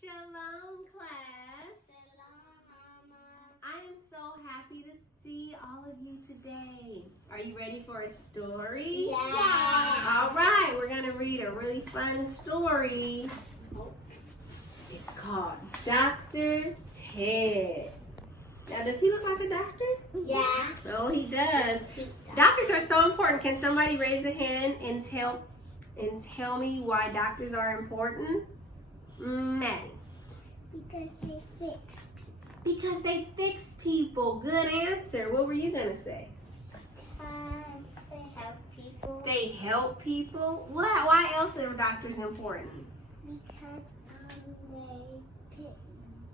Shalom, class. Shalom, Mama. I am so happy to see all of you today. Are you ready for a story? Yeah. All right, we're going to read a really fun story. It's called Dr. Ted. Now, does he look like a doctor? Yeah. Oh, he does. Doctors are so important. Can somebody raise a hand and tell me why doctors are important? Maddie. Because they fix people. Because they fix people. Good answer. What were you going to say? They help people. They help people? Why else are doctors important? Because they put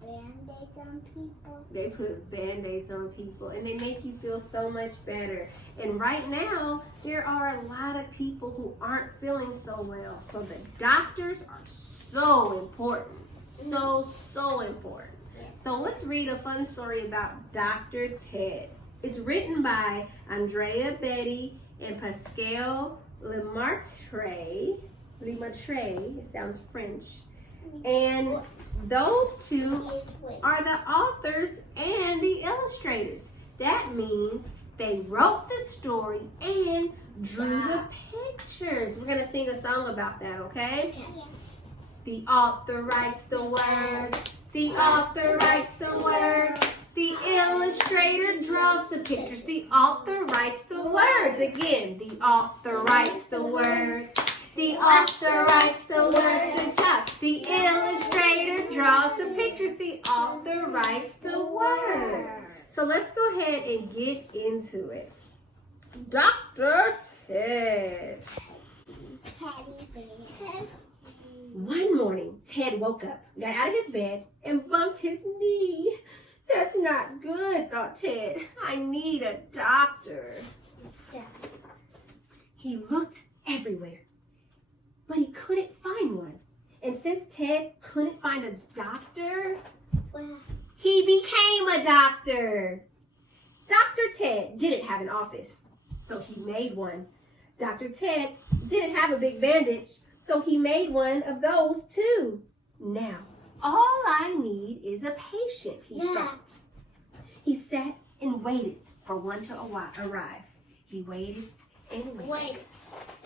Band-Aids on people. They put Band-Aids on people and they make you feel so much better. And right now, there are a lot of people who aren't feeling so well. So the doctors are so important. So important. So let's read a fun story about Dr. Ted. It's written by Andrea Betty and Pascal Lemaitre. It sounds French. And those two are the authors and the illustrators. That means they wrote the story and drew the pictures. We're going to sing a song about that, okay? Yeah. The author writes the words. The author writes the words. The illustrator draws the pictures. The author writes the words. Again, the author writes the words. The author writes the words. Good job. The illustrator draws the pictures. The author writes the words. So let's go ahead and get into it. Dr. Ted. Teddy bear. One morning, Ted woke up, got out of his bed, and bumped his knee. That's not good, thought Ted. I need a doctor. He looked everywhere, but he couldn't find one. And since Ted couldn't find a doctor, he became a doctor. Dr. Ted didn't have an office, so he made one. Dr. Ted didn't have a big bandage, so he made one of those too. Now, all I need is a patient, he thought. He sat and waited for one to arrive. He waited and waited.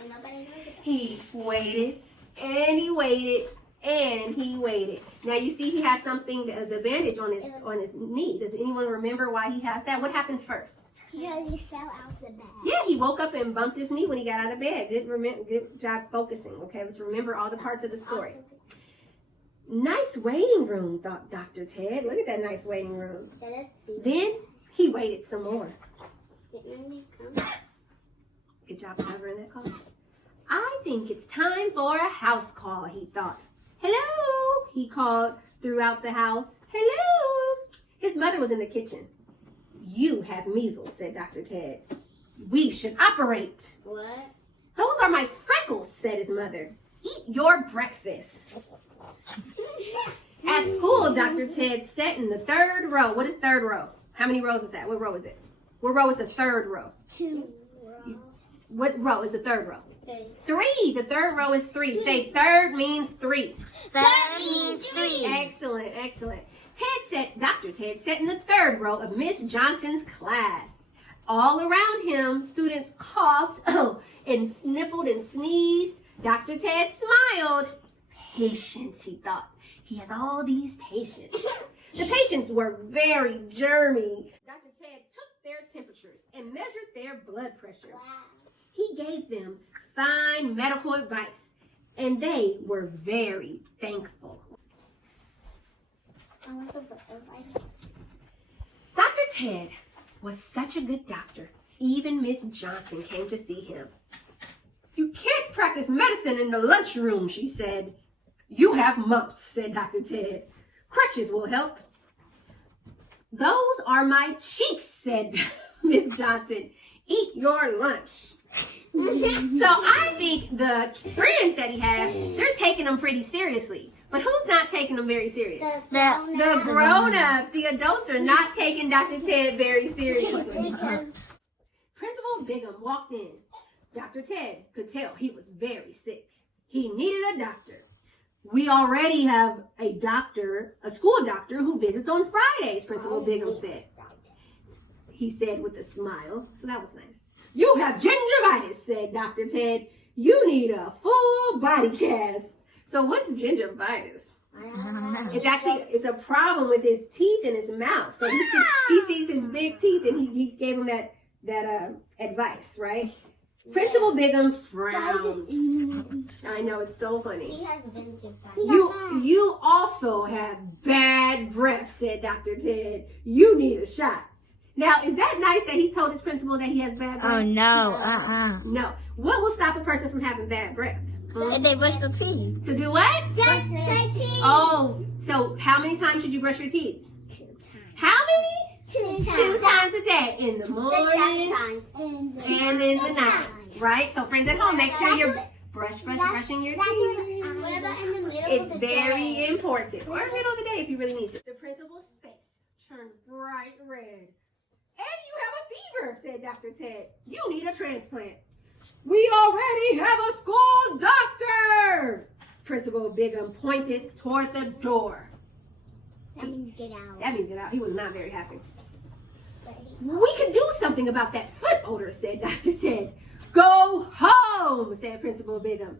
And nobody knows it. He waited and he waited and he waited. Now you see he has something, the bandage on his knee. Does anyone remember why he has that? What happened first? Because he fell out the bed. Yeah, he woke up and bumped his knee when he got out of bed. Good job focusing. Okay, let's remember all the parts of the story. Nice waiting room, thought Dr. Ted. Look at that nice waiting room. Let's see. Then he waited some more. Good job covering that call. I think it's time for a house call, he thought. Hello, he called throughout the house. Hello. His mother was in the kitchen. You have measles, said Dr. Ted. We should operate. What? Those are my freckles, said his mother. Eat your breakfast. At school, Dr. Ted sat in the third row. What is third row? How many rows is that? What row is it? What row is the third row? 2. What row is the third row? 3. 3. The third row is 3. Say third means 3. Third means 3. Excellent, excellent. Dr. Ted sat in the third row of Miss Johnson's class. All around him, students coughed and sniffled and sneezed. Dr. Ted smiled. Patients, he thought. He has all these patients. The patients were very germy. Dr. Ted took their temperatures and measured their blood pressure. Wow. He gave them fine medical advice, and they were very thankful. I want the book advice. Dr. Ted was such a good doctor. Even Miss Johnson came to see him. You can't practice medicine in the lunchroom, she said. You have mumps, said Dr. Ted. Crutches will help. Those are my cheeks, said Miss Johnson. Eat your lunch. So I think the friends that he has, they're taking him pretty seriously. But who's not taking him very serious? The grown-ups. The adults are not taking Dr. Ted very seriously. Principal Bigham walked in. Dr. Ted could tell he was very sick. He needed a doctor. We already have a doctor, a school doctor, who visits on Fridays, Principal Bigham said. He said with a smile, so that was nice. You have gingivitis, said Dr. Ted. You need a full body cast. So what's gingivitis? It's a problem with his teeth in his mouth. So he sees his big teeth, and he gave him that advice, right? Principal Bigham frowned. I know, it's so funny. He has gingivitis. You also have bad breath, said Dr. Ted. You need a shot. Now, is that nice that he told his principal that he has bad breath? Oh, no. No. What will stop a person from having bad breath? And they brush their teeth. To do what? Brush their teeth. Oh, so how many times should you brush your teeth? 2 times. How many? 2 times. 2 times a day. In the morning 6 times. and in the night. Right? So friends at home, make sure you're brushing your teeth. What about in the middle It's of the day? very important. Or in the middle of the day if you really need to. The principal's face turned bright red. And you have a fever, said Dr. Ted. You need a transplant. We already have a school doctor. Principal Bigham pointed toward the door. That means get out. That means get out. He was not very happy. We can do something about that foot odor, said Dr. Ted. Go home, said Principal Bigham.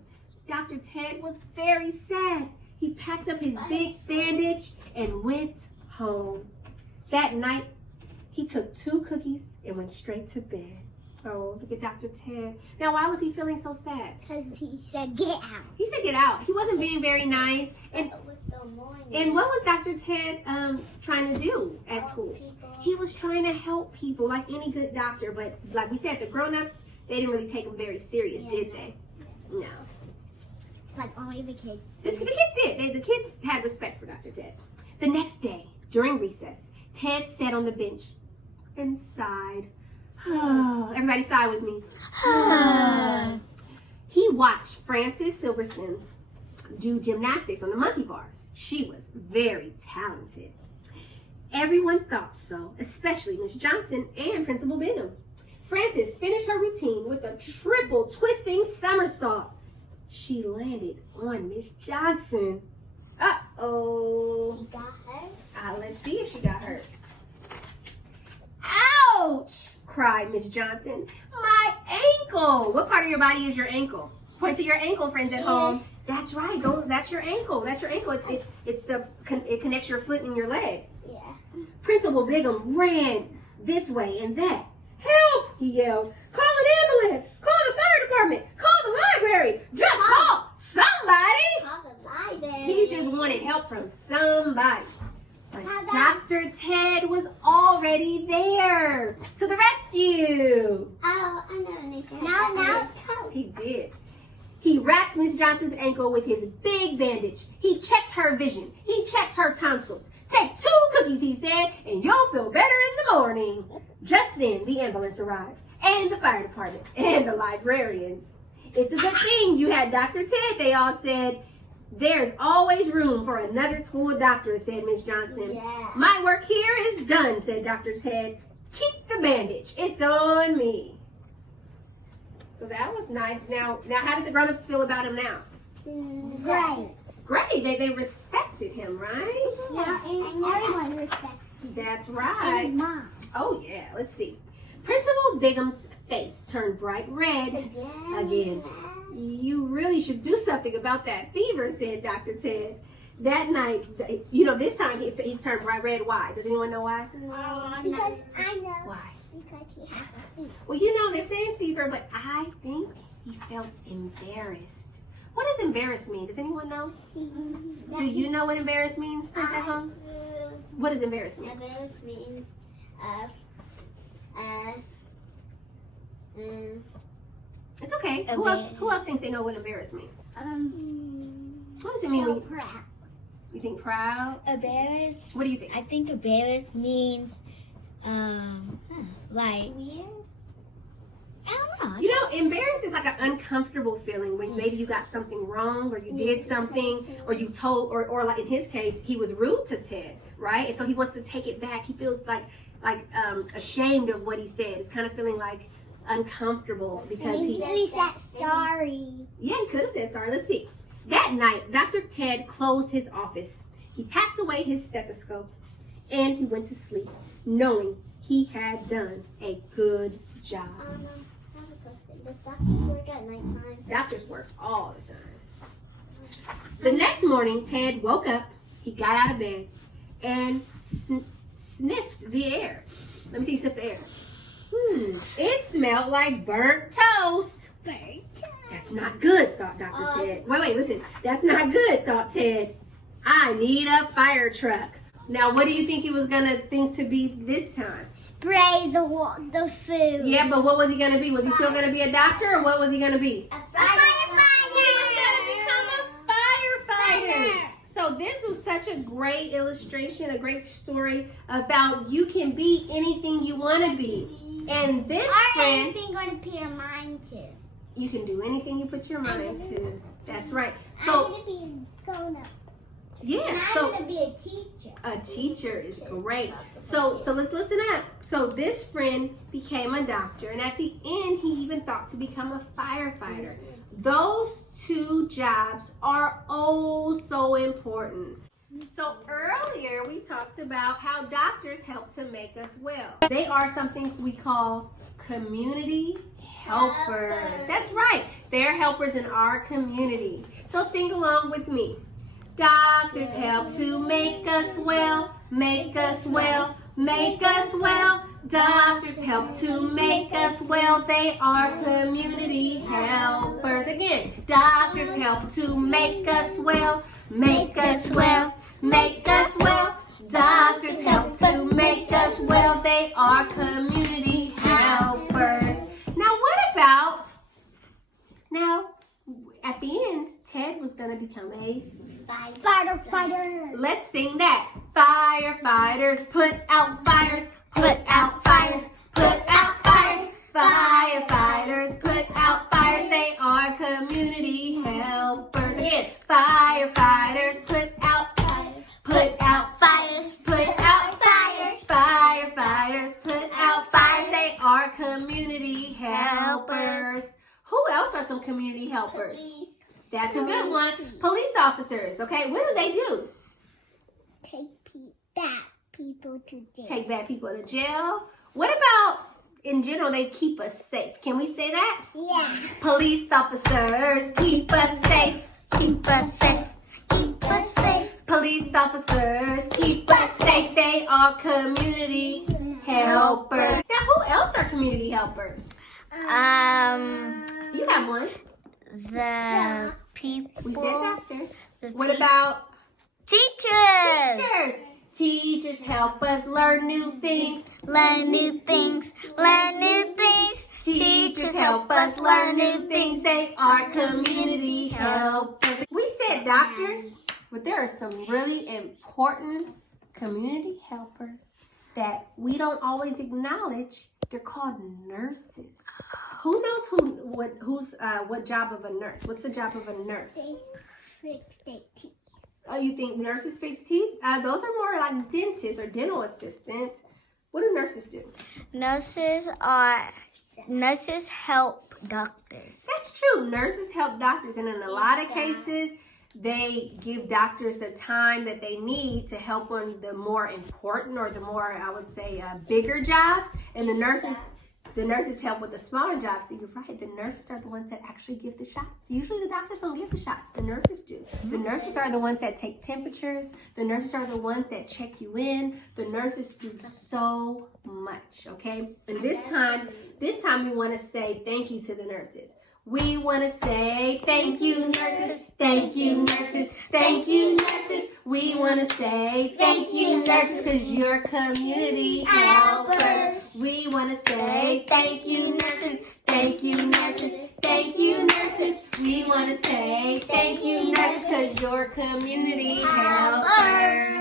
Dr. Ted was very sad. He packed up his big bandage and went home. That night, he took 2 cookies and went straight to bed. Oh, look at Dr. Ted. Now, why was he feeling so sad? Because he said get out. He said get out. He wasn't being very nice. And It was so annoying. And what was Dr. Ted trying to do at school? People. He was trying to help people like any good doctor. But like we said, the grown-ups, they didn't really take him very serious, did they? No. Like only the kids. The kids did. The kids had respect for Dr. Ted. The next day, during recess, Ted sat on the bench and sighed. Everybody sigh with me. He watched Frances Silverstein do gymnastics on the monkey bars. She was very talented. Everyone thought so, especially Miss Johnson and Principal Bigham. Frances finished her routine with a triple twisting somersault. She landed on Miss Johnson. Uh-oh. She got hurt. Let's see if she got hurt. Ouch! Cried Miss Johnson. My ankle! What part of your body is your ankle? Point to your ankle, friends at home. That's right. That's your ankle. That's your ankle. It connects your foot and your leg. Yeah. Principal Bigham ran this way and that. Help! He yelled. Call an ambulance! Call the fire department! Call the library! Just call somebody! Call the library. He just wanted help from somebody. But Dr. Ted was already there to the rescue. Oh, I know anything. Now it's cold. He did. He wrapped Miss Johnson's ankle with his big bandage. He checked her vision. He checked her tonsils. Take 2 cookies, he said, and you'll feel better in the morning. Just then, the ambulance arrived, and the fire department, and the librarians. It's a good thing you had Dr. Ted, they all said. There's always room for another school doctor, said Miss Johnson. Yeah. My work here is done, said Dr. Ted. Keep the bandage. It's on me. So that was nice. Now how did the grown-ups feel about him now? Right. Great. They respected him, right? Yeah, and everyone respects That's his right. mom. Oh, yeah. Let's see. Principal Bigham's face turned bright red. Again. You really should do something about that fever, said Dr. Ted. That night, this time he turned bright red. Why? Does anyone know why? Because I know. Why? Because he has a fever. Well, they're saying fever, but I think he felt embarrassed. What does embarrassed mean? Does anyone know? Do you know what embarrassed means, friends at home? What does embarrassed mean? Embarrassed means It's okay. Who else thinks they know what embarrassed means? What does it mean when you think proud? Embarrassed. What do you think? I think embarrassed means, like, weird. I don't know. Embarrassed is like an uncomfortable feeling when maybe you got something wrong or you did something or you told, or like in his case, he was rude to Ted, right? And so he wants to take it back. He feels like ashamed of what he said. It's kind of feeling like uncomfortable because He said sorry. Yeah, he could have said sorry. Let's see. That night, Dr. Ted closed his office. He packed away his stethoscope and he went to sleep, knowing he had done a good job. I have a question. Does doctors work at nighttime? Doctors work all the time. The next morning, Ted woke up, he got out of bed, and sniffed the air. Let me see you sniff the air. It smelled like burnt toast. Burnt. That's not good, thought Dr. Ted. Wait, listen. That's not good, thought Ted. I need a fire truck. Now, what do you think he was going to think to be this time? Spray the food. Yeah, but what was he going to be? Was he still going to be a doctor, or what was he going to be? A firefighter. He was going to become a firefighter. So this was such a great illustration, a great story about you can be anything you want to be. And this friend, anything going to put your mind to. you can do anything you put your mind to. That's right. I'm So going to be grown up. yeah, And I'm so going to be a teacher. a teacher is great. So let's listen up. So this friend became a doctor, and at the end, he even thought to become a firefighter. Those two jobs are oh so important. So earlier we talked about how doctors help to make us well. They are something we call community helpers. That's right. They're helpers in our community. So sing along with me. Doctors help to make us well, make us well, make us well. Doctors help to make us well. They are community helpers. Again, doctors help to make us well, make us well, make us well. Doctors help to make us well. They are community helpers. Now, at the end, Ted was going to become a Firefighter. Let's sing that. Firefighters put out fires, put out fires, put out fires. Firefighters put out fires. They are community helpers. Again, firefighters put out fires, put out fires, put out fires. Firefighters put out fires. They are community helpers. Who else are some community helpers? That's a good one. Police officers, okay? What do? Take bad people to jail. Take bad people to jail. What about, in general, they keep us safe? Can we say that? Yeah. Police officers keep us safe. Keep us safe. Keep us safe. Police officers keep us safe. They are community helpers. Now, who else are community helpers? You have one. The people. We said doctors. The What about teachers? teachers? Teachers help us learn new things. Learn new things. Learn new things. Teachers help us learn new things. They are community helpers. We said doctors, but there are some really important community helpers that we don't always acknowledge. They're called nurses. Who knows what job of a nurse? What's the job of a nurse? They fix their teeth. Oh, you think nurses fix teeth? Those are more like dentists or dental assistants. What do nurses do? Nurses help doctors. That's true. Nurses help doctors, and in a lot of cases, they give doctors the time that they need to help on the more important or the more, I would say, bigger jobs. And the nurses help with the smaller jobs. So you're right. The nurses are the ones that actually give the shots. Usually the doctors don't give the shots. The nurses do. The nurses are the ones that take temperatures. The nurses are the ones that check you in. The nurses do so much, okay? And this time we want to say thank you to the nurses. We want to say thank you, nurses. Thank you, nurses. Thank you, nurses. We want to say thank you, nurses, because you're community helpers. We want to say thank you, nurses. Thank you, nurses. Thank you, nurses. We want to say thank you, nurses, because you're community helpers.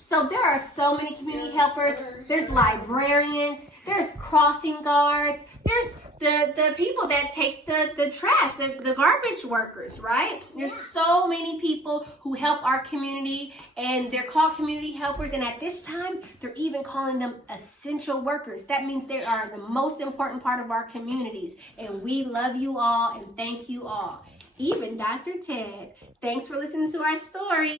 So there are so many community helpers. There's librarians. There's crossing guards. There's the people that take the trash, the garbage workers, right? There's so many people who help our community, and they're called community helpers. And at this time, they're even calling them essential workers. That means they are the most important part of our communities. And we love you all and thank you all. even Dr. Ted. Thanks for listening to our story.